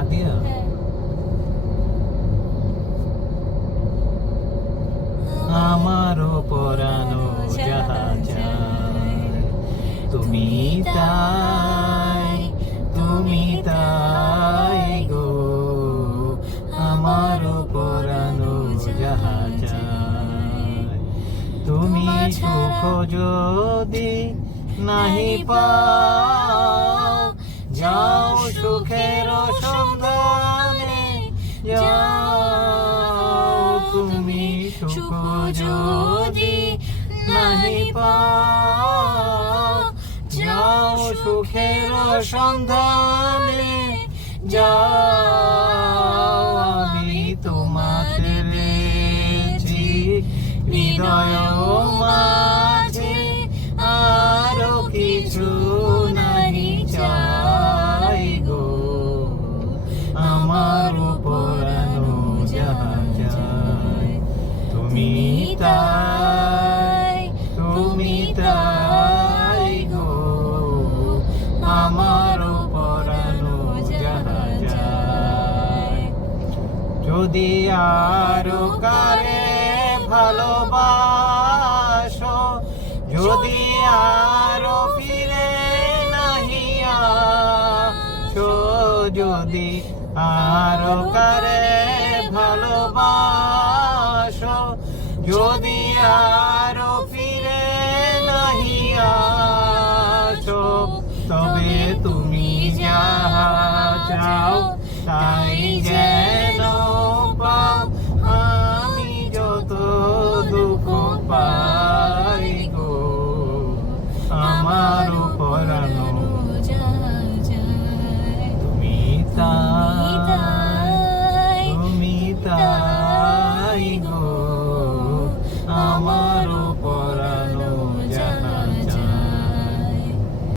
আদিয়া আমারও পরানো যাহা চায় তুমি তাই গো আমারও পরানো যাহা চায় তুমি সুখ যদি নাহি পাও যাও সুখের সন্ধানে যাও তুমি সুখ যদি নাহি পাও যাও সুখের সন্ধানে যাও আমি তোমাকে রেখেছি হৃদয় মাঝে আরো কিছু নাহি চাই গো আমার পরানো যাহা চায় তুমি তাই গো আমার পরানো যাহা চায় যদি আরো কারে ভালোবাসো যদি আরো ফিরে নাহি আসো যদি আরো কারে ভালোবাসো যদি আরো ফিরে নাহি আসো তবে তুমি যাহা চাও তাই